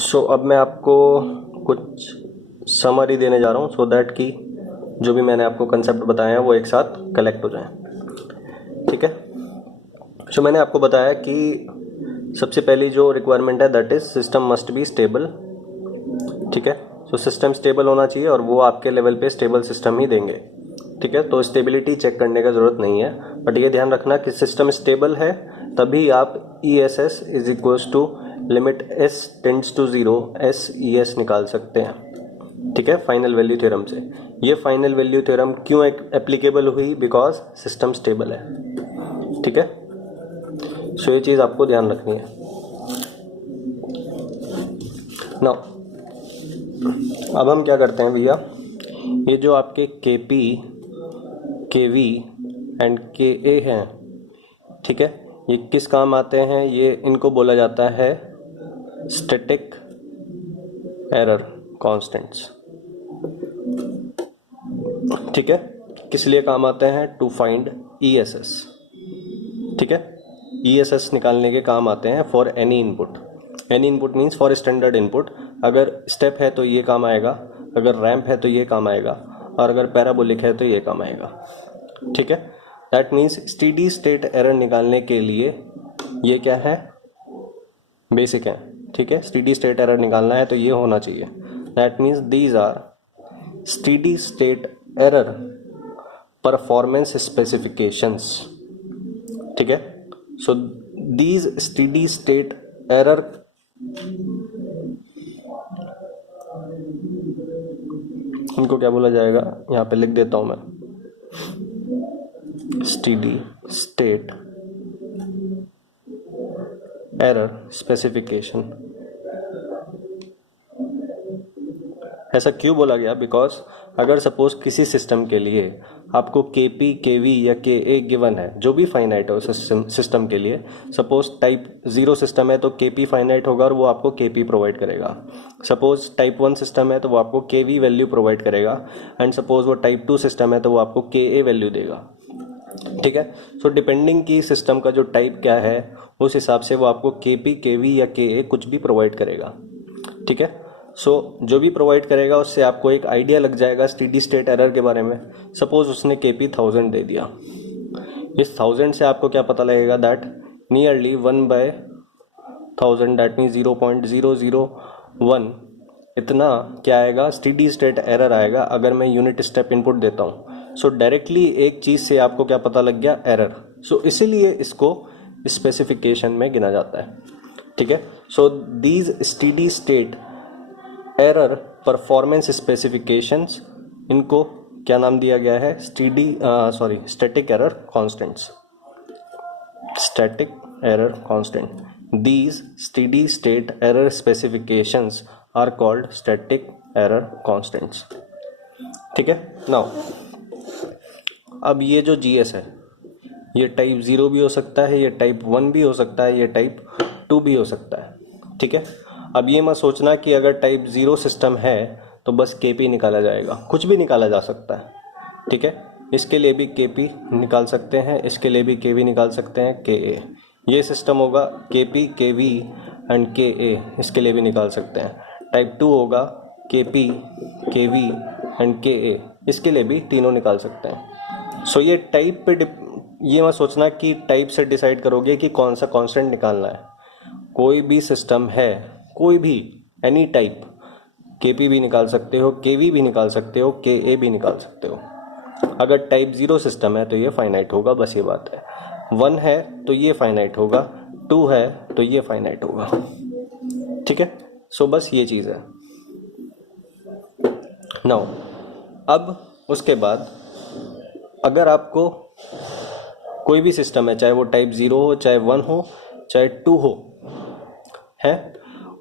सो अब मैं आपको कुछ समरी देने जा रहा हूँ सो दैट कि जो भी मैंने आपको कंसेप्ट बताए हैं वो एक साथ कलेक्ट हो जाएं। ठीक है। सो मैंने आपको बताया कि सबसे पहली जो रिक्वायरमेंट है that is system must be stable. ठीक है। सो सिस्टम स्टेबल होना चाहिए और वो आपके लेवल पे स्टेबल सिस्टम ही देंगे। ठीक है। तो स्टेबिलिटी चेक करने का ज़रूरत नहीं है, बट ये ध्यान रखना कि सिस्टम स्टेबल है तभी आप ESS is equals to limit S tends to 0 SES निकाल सकते हैं। ठीक है, फाइनल वैल्यू थ्योरम से। ये फाइनल वैल्यू थ्योरम क्यों एप्लीकेबल हुई? बिकॉज सिस्टम स्टेबल है। ठीक है। सो ये चीज़ आपको ध्यान रखनी है। नाउ अब हम क्या करते हैं भैया, ये जो आपके KP KV एंड KA हैं, ठीक है, ये किस काम आते हैं? ये इनको बोला जाता है स्टैटिक एरर कांस्टेंट्स। ठीक है। किस लिए काम आते हैं? To find ESS। ठीक है। ESS निकालने के काम आते हैं for any input. Any input means for standard input. अगर स्टेप है तो ये काम आएगा, अगर रैंप है तो ये काम आएगा, और अगर पैराबोलिक है तो ये काम आएगा। ठीक है। That means steady state error निकालने के लिए ये क्या है? बेसिक है। ठीक है। स्टेडी स्टेट एरर निकालना है तो ये होना चाहिए। That means these are steady state error performance specifications. ठीक है। So these steady state error इनको क्या बोला जाएगा? यहाँ पे लिख देता हूं मैं, स्टेडी स्टेट एरर स्पेसिफिकेशन। ऐसा क्यों बोला गया? बिकॉज अगर सपोज किसी सिस्टम के लिए आपको KP KV या KA गिवन है, जो भी फाइनाइट है उस सिस्टम के लिए, सपोज टाइप 0 सिस्टम है तो KP फाइनाइट होगा और वो आपको KP प्रोवाइड करेगा। सपोज टाइप 1 सिस्टम है तो वो आपको KV वैल्यू प्रोवाइड करेगा, एंड सपोज वो टाइप 2 सिस्टम है तो वो आपको KA वैल्यू देगा। ठीक है। सो डिपेंडिंग की सिस्टम का जो टाइप क्या है उस हिसाब से वो आपको KP KV या KA कुछ भी प्रोवाइड करेगा। ठीक है। सो जो भी प्रोवाइड करेगा उससे आपको एक आइडिया लग जाएगा स्टेडी स्टेट एरर के बारे में। सपोज उसने KP 1000 दे दिया, इस 1000 से आपको क्या पता लगेगा? दैट नियरली 1/1000 दैट मीन्स 0.001 इतना क्या आएगा? स्टेडी स्टेट एरर आएगा अगर मैं यूनिट स्टेप इनपुट देता हूँ। सो डायरेक्टली एक चीज़ से आपको क्या पता लग गया? एरर। सो इसीलिए इसको स्पेसिफिकेशन में गिना जाता है। ठीक है। So these steady state error performance specifications, इनको क्या नाम दिया गया है? Static error constants. Static error constant. These steady state error specifications are called static error constants. ठीक है। नाउ अब ये जो GS है ये टाइप 0 भी हो सकता है, ये टाइप 1 भी हो सकता है, ये टाइप 2 भी हो सकता है। ठीक है। अब ये मत सोचना कि अगर टाइप 0 सिस्टम है तो बस KP निकाला जाएगा, कुछ भी निकाला जा सकता है। ठीक है। इसके लिए भी KP निकाल सकते हैं, इसके लिए भी KV निकाल सकते हैं, KA। ये सिस्टम होगा KP KV एंड KA, इसके लिए भी निकाल सकते हैं। टाइप 2 होगा KP KV एंड KA, इसके लिए भी तीनों निकाल सकते हैं। सो ये टाइप पे ये मत सोचना कि टाइप से डिसाइड करोगे कि कौन सा कांस्टेंट निकालना है। कोई भी सिस्टम है, कोई भी एनी टाइप, KP भी निकाल सकते हो, KV भी निकाल सकते हो, KA भी निकाल सकते हो। अगर टाइप 0 सिस्टम है तो ये फाइनाइट होगा, बस ये बात है। 1 है तो ये फाइनाइट होगा, 2 है तो ये फाइनाइट होगा। ठीक है। सो बस ये चीज़ है। नाउ अब उसके बाद अगर आपको कोई भी सिस्टम है, चाहे वो टाइप 0 हो, चाहे 1 हो, चाहे 2 हो, है,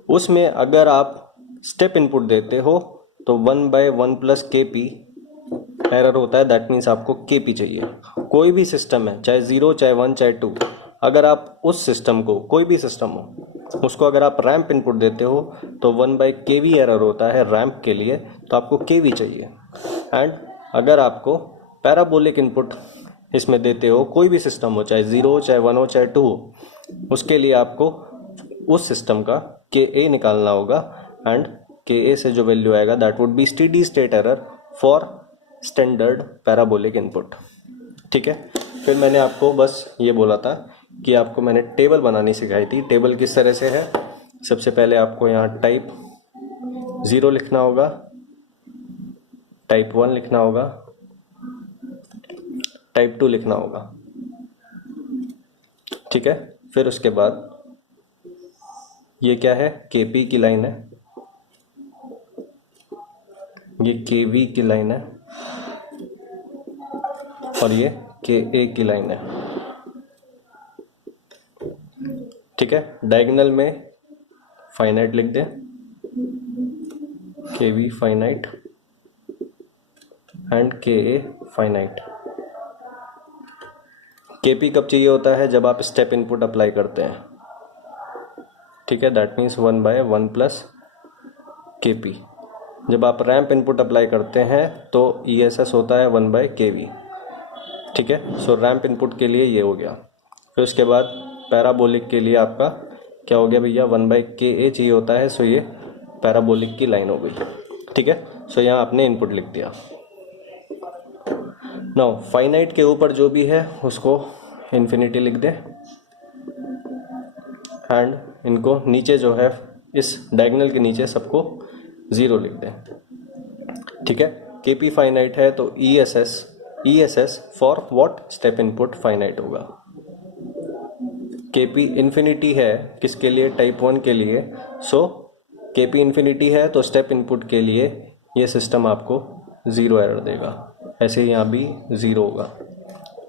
उसमें अगर आप स्टेप इनपुट देते हो तो 1/1 + KP एरर होता है। दैट मीन्स आपको KP चाहिए। कोई भी सिस्टम है, चाहे 0, चाहे 1, चाहे 2, अगर आप उस सिस्टम को, कोई भी सिस्टम हो, उसको अगर आप रैंप इनपुट देते हो तो 1/KV एरर होता है रैंप के लिए, तो आपको KV चाहिए। एंड अगर आपको पैराबोलिक इनपुट इसमें देते हो, कोई भी सिस्टम हो, चाहे 0 हो, चाहे 1 हो, चाहे 2 हो, उसके लिए आपको उस सिस्टम का के ए निकालना होगा एंड के ए से जो वैल्यू आएगा that would be steady state error for standard parabolic input. ठीक है, फिर मैंने आपको बस ये बोला था कि आपको मैंने टेबल बनानी सिखाई थी। टेबल किस तरह से है, सबसे पहले आपको यहाँ टाइप 0 लिखना होगा, टाइप 1 लिखना होगा, टाइप 2 लिखना होगा। ठीक है, फिर उसके बाद ये क्या है, केपी की लाइन है, ये केवी की लाइन है और ये के ए की लाइन है। ठीक है, डायगोनल में फाइनाइट लिख दें, के वी फाइनाइट एंड के ए फाइनाइट। के पी कब चाहिए होता है, जब आप स्टेप इनपुट अप्लाई करते हैं। ठीक है, दैट मीन्स 1/1 प्लस के पी। जब आप रैंप इनपुट अप्लाई करते हैं तो ई एस एस होता है 1/kv। ठीक है, सो रैंप इनपुट के लिए ये हो गया। फिर उसके बाद पैराबोलिक के लिए आपका क्या हो गया भैया, 1/ka चाहिए होता है, सो ये पैराबोलिक की लाइन हो गई। ठीक है, सो यहाँ आपने इनपुट लिख दिया। नाउ फाइनाइट के ऊपर जो भी है उसको इन्फिनिटी लिख दे एंड इनको नीचे जो है इस डायगोनल के नीचे सबको 0 लिख दें। ठीक है, के पी फाइनाइट है तो E S S for what step input finite होगा। के पी इन्फिनिटी है किसके लिए, टाइप 1 के लिए। सो के पी इन्फिनिटी है तो स्टेप इनपुट के लिए ये सिस्टम आपको 0 एरर देगा। ऐसे यहाँ भी 0 होगा।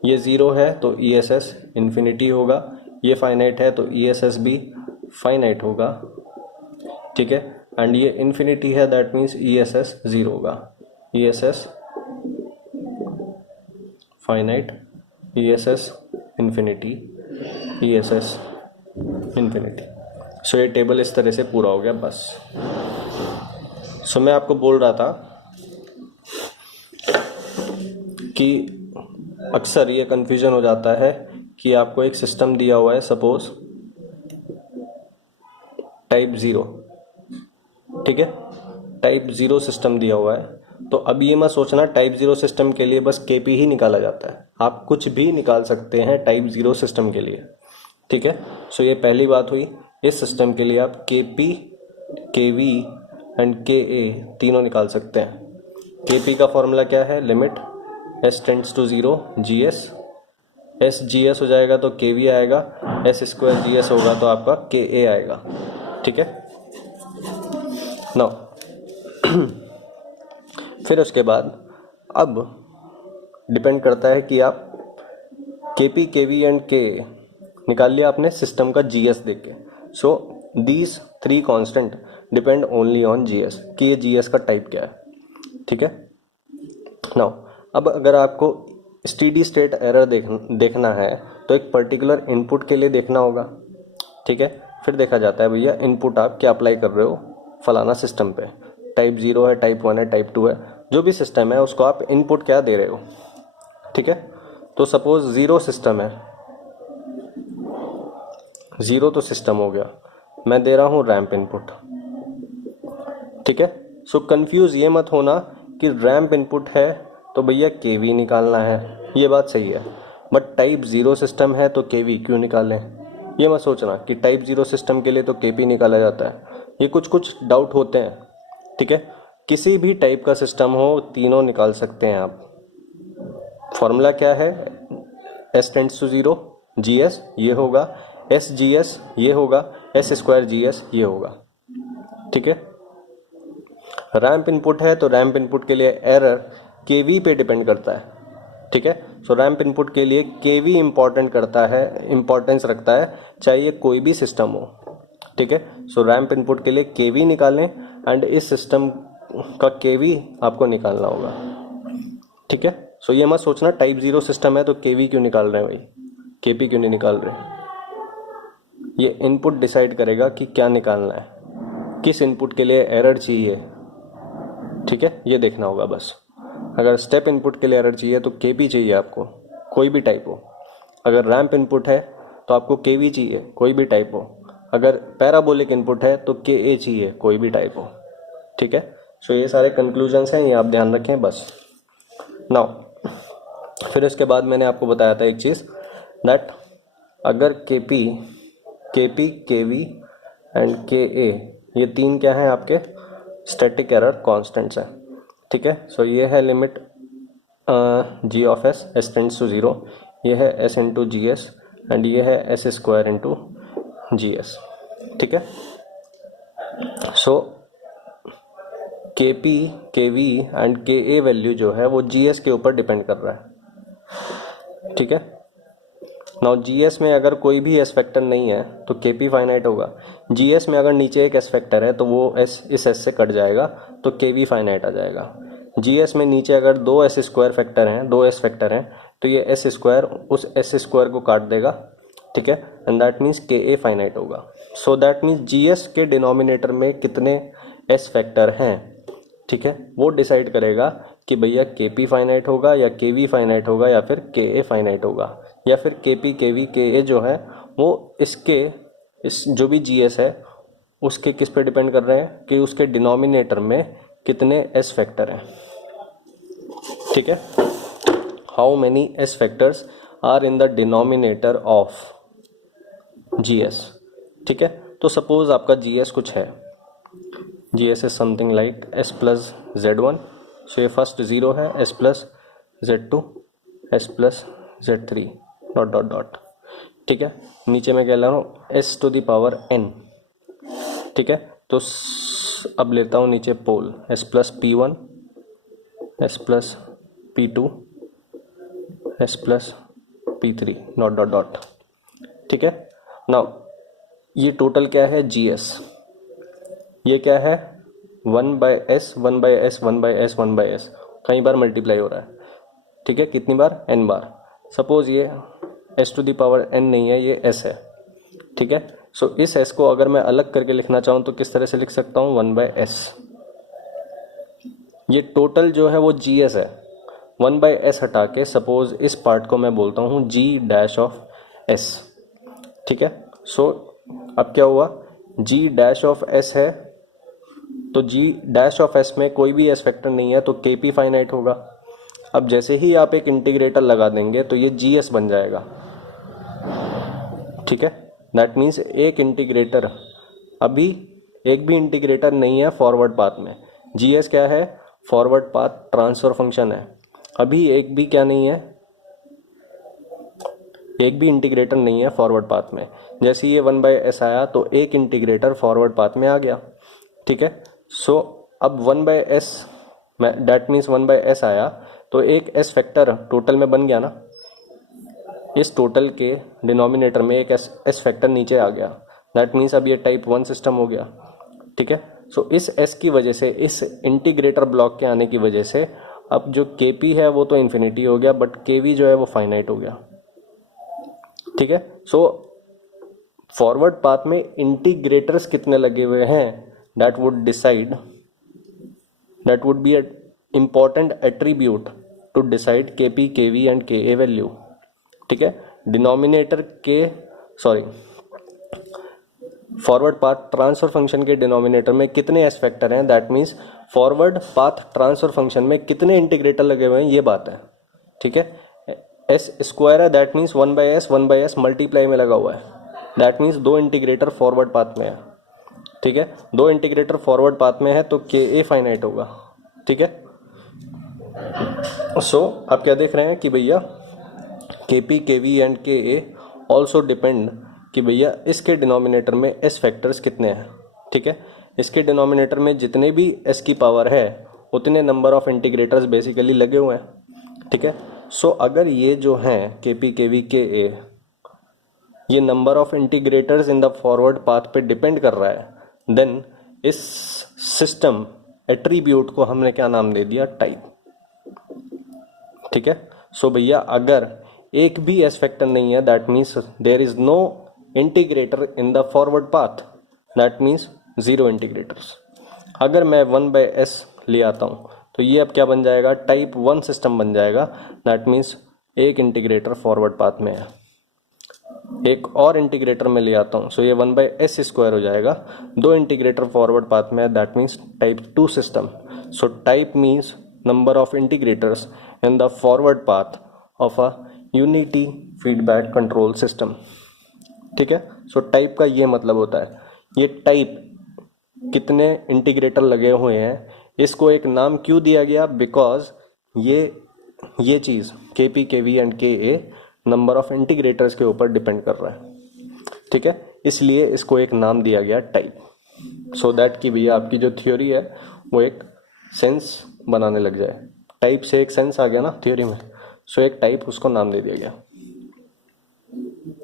ये 0 है तो ई एस एस इन्फिनिटी होगा, ये फाइनाइट है तो ई एस एस भी फाइनाइट होगा। ठीक है, एंड ये इन्फिनिटी है that means E S S 0 होगा। E S S finite, E S S infinity, E S S infinity. So ये टेबल इस तरह से पूरा हो गया बस। सो मैं आपको बोल रहा था कि अक्सर ये कन्फ्यूजन हो जाता है कि आपको एक सिस्टम दिया हुआ है, सपोज टाइप 0। ठीक है, टाइप 0 सिस्टम दिया हुआ है, तो अब ये मत सोचना टाइप 0 सिस्टम के लिए बस केपी ही निकाला जाता है। आप कुछ भी निकाल सकते हैं टाइप 0 सिस्टम के लिए। ठीक है, सो ये पहली बात हुई। इस सिस्टम के लिए आप केपी, केवी एंड के ए तीनों निकाल सकते हैं। केपी का फॉर्मूला क्या है, limit S tends to 0 G S, S G S हो जाएगा तो के वी आएगा, एस स्क्वायर जी एस होगा तो आपका के ए आएगा। ठीक है, नाउ फिर उसके बाद अब डिपेंड करता है कि आप के पी, के वी एंड के निकाल लिया आपने सिस्टम का जी एस देख के। So these 3 constant depend only on G S कि ये जी एस का टाइप क्या है। ठीक है, नाउ अब अगर आपको स्टेडी स्टेट एरर देखना है तो एक पर्टिकुलर इनपुट के लिए देखना होगा। ठीक है, फिर देखा जाता है भैया इनपुट आप क्या अप्लाई कर रहे हो फलाना सिस्टम पे, टाइप 0 है, टाइप 1 है, टाइप 2 है, जो भी सिस्टम है उसको आप इनपुट क्या दे रहे हो। ठीक है, तो सपोज 0 सिस्टम है, 0 तो सिस्टम हो गया, मैं दे रहा हूँ रैंप इनपुट। ठीक है, सो कंफ्यूज ये मत होना कि रैंप इनपुट है तो भैया के वी निकालना है, ये बात सही है, बट टाइप 0 सिस्टम है तो के वी क्यों निकालें। ये मत सोचना कि टाइप 0 सिस्टम के लिए तो के पी निकाला जाता है। ये कुछ डाउट होते हैं। ठीक है, किसी भी टाइप का सिस्टम हो तीनों निकाल सकते हैं आप। फॉर्मूला क्या है, S tends to 0 G S ये होगा, एस जी एस ये होगा, एस स्क्वायर जी एस ये होगा। ठीक है, रैंप इनपुट है तो रैंप इनपुट के लिए एरर के वी पे डिपेंड करता है। ठीक है, सो रैंप इनपुट के लिए के वी इंपॉर्टेंट करता है, इंपॉर्टेंस रखता है, चाहे कोई भी सिस्टम हो। ठीक है, सो रैंप इनपुट के लिए के वी निकालें एंड इस सिस्टम का के वी आपको निकालना होगा। ठीक है, सो ये मत सोचना टाइप 0 सिस्टम है तो के वी क्यों निकाल रहे हैं भाई, के पी क्यों नहीं निकाल रहे हैं। ये इनपुट डिसाइड करेगा कि क्या निकालना है, किस इनपुट के लिए एरर चाहिए। ठीक है, ये देखना होगा बस। अगर स्टेप इनपुट के लिए एरर चाहिए तो के पी चाहिए आपको, कोई भी टाइप हो। अगर रैंप इनपुट है तो आपको के वी चाहिए, कोई भी टाइप हो। अगर पैराबोलिक इनपुट है तो के ए चाहिए, कोई भी टाइप हो, ठीक है। सो ये सारे कंक्लूजन्स हैं, ये आप ध्यान रखें बस। नाउ फिर इसके बाद मैंने आपको बताया था एक चीज़, दैट अगर के पी के वी एंड के ए ये तीन क्या हैं आपके स्टैटिक एरर कांस्टेंट्स हैं, ठीक है। सो ये है limit G of S tends to 0, ये है S into G S and ये है S square into G S, ठीक है। सो के पी के वी एंड के ए वैल्यू जो है वो जी एस के ऊपर डिपेंड कर रहा है, ठीक है। नाउ जी एस में अगर कोई भी एस फैक्टर नहीं है तो के पी फाइनाइट होगा। जी एस में अगर नीचे एक एस फैक्टर है तो वो एस इस एस से कट जाएगा तो के वी फाइनाइट आ जाएगा। जी एस में नीचे अगर दो एस स्क्वायर फैक्टर हैं, दो एस फैक्टर हैं, तो ये एस स्क्वायर उस एस स्क्वायर को काट देगा, ठीक है, एंड दैट मीन्स के ए फाइनाइट होगा। So that means G S के डिनोमिनेटर में कितने एस फैक्टर हैं, ठीक है, वो डिसाइड करेगा कि भैया के पी फाइनाइट होगा या के वी फाइनाइट होगा या फिर के ए फाइनाइट होगा, या फिर के पी के वी के ए जो है वो इस जो भी जी एस है उसके किस पे डिपेंड कर रहे हैं कि उसके डिनोमिनेटर में कितने एस फैक्टर हैं, ठीक है। How many s factors are in the denominator of G S, ठीक है। तो सपोज आपका जी एस कुछ है, G s is something like s plus z one, so ये फर्स्ट 0 है, s plus z two, S plus z three dot dot dot, ठीक है। नीचे मैं कह रहा हूँ s to the power n, ठीक है। तो अब लेता हूँ नीचे pole S plus P one, S plus P two, S plus P three dot dot dot, ठीक है। नाउ ये टोटल क्या है जी एस, ये क्या है 1/s 1/s 1/s 1/s, कई बार मल्टीप्लाई हो रहा है, ठीक है, कितनी बार n बार। सपोज ये s to the power n नहीं है, ये s है, ठीक है। सो इस s को अगर मैं अलग करके लिखना चाहूँ तो किस तरह से लिख सकता हूँ 1/s। ये टोटल जो है वो gs है, 1/s हटा के सपोज इस पार्ट को मैं बोलता हूँ g डैश ऑफ s, ठीक है। सो अब क्या हुआ, g डैश ऑफ s है तो g डैश ऑफ s में कोई भी s फैक्टर नहीं है तो के पी फाइनाइट होगा। अब जैसे ही आप एक इंटीग्रेटर लगा देंगे तो ये जी एस बन जाएगा, ठीक है। दैट मीन्स एक इंटीग्रेटर, अभी एक भी इंटीग्रेटर नहीं है फॉरवर्ड पाथ में, जी एस क्या है फॉरवर्ड पाथ ट्रांसफर फंक्शन है, अभी एक भी क्या नहीं है, एक भी इंटीग्रेटर नहीं है फॉरवर्ड पाथ में। जैसे ये 1/s आया तो एक इंटीग्रेटर फॉरवर्ड पाथ में आ गया, ठीक है। सो अब 1/s में डैट मीन्स 1/s आया तो एक s फैक्टर टोटल में बन गया ना, इस टोटल के डिनोमिनेटर में एक s फैक्टर नीचे आ गया, दैट मीन्स अब ये टाइप 1 सिस्टम हो गया, ठीक है। सो इस s की वजह से, इस इंटीग्रेटर ब्लॉक के आने की वजह से अब जो kp है वो तो इन्फिनिटी हो गया बट kv जो है वो फाइनाइट हो गया, ठीक है। सो फॉरवर्ड पाथ में इंटीग्रेटर्स कितने लगे हुए हैं, that would be an important attribute to decide kp kv and ka value, ठीक है। डिनोमिनेटर के फॉरवर्ड पाथ ट्रांसफर फंक्शन के डिनोमिनेटर में कितने एस फैक्टर हैं, that means forward path transfer function में कितने इंटीग्रेटर लगे हुए हैं ये बात है, ठीक है। एस स्क्वायर है दैट मीन्स 1/s मल्टीप्लाई में लगा हुआ है, दैट मीन्स दो इंटीग्रेटर फॉरवर्ड पाथ में है, ठीक है। दो इंटीग्रेटर फॉरवर्ड पाथ में है तो के ए फाइनाइट होगा, ठीक है। सो आप क्या देख रहे हैं कि भैया के पी के वी एंड के ए ऑल्सो डिपेंड कि भैया इसके डिनोमिनेटर में एस फैक्टर्स कितने हैं, ठीक है। इसके डिनोमिनेटर में जितने भी एस की पावर है उतने नंबर ऑफ इंटीग्रेटर्स बेसिकली लगे हुए हैं, ठीक है। सो अगर ये जो हैं के पी के वी के ए ये number of integrators in the forward path पे डिपेंड कर रहा है, देन इस सिस्टम एट्रीब्यूट को हमने क्या नाम दे दिया, टाइप, ठीक है। सो भैया अगर एक भी एस फैक्टर नहीं है that means there is no integrator in the forward path, that means 0 integrators. अगर मैं 1/s ले आता हूँ तो ये अब क्या बन जाएगा, टाइप 1 सिस्टम बन जाएगा, दैट मीन्स एक इंटीग्रेटर फॉरवर्ड पाथ में है, एक और इंटीग्रेटर में ले आता हूँ, सो ये 1/s² हो जाएगा। दो इंटीग्रेटर फॉरवर्ड पाथ में है, that means type 2 system. So type means number of integrators in the forward path of a unity feedback control system. ठीक है, सो टाइप का ये मतलब होता है, ये टाइप कितने इंटीग्रेटर लगे हुए हैं, इसको एक नाम क्यों दिया गया, बिकॉज ये चीज़ केपी केवी एंड के ए नंबर ऑफ इंटीग्रेटर्स के ऊपर डिपेंड कर रहा है। ठीक है, इसलिए इसको एक नाम दिया गया टाइप, सो दैट कि भैया आपकी जो थ्योरी है वो एक सेंस बनाने लग जाए। टाइप से एक सेंस आ गया ना थ्योरी में, सो एक टाइप उसको नाम दे दिया गया।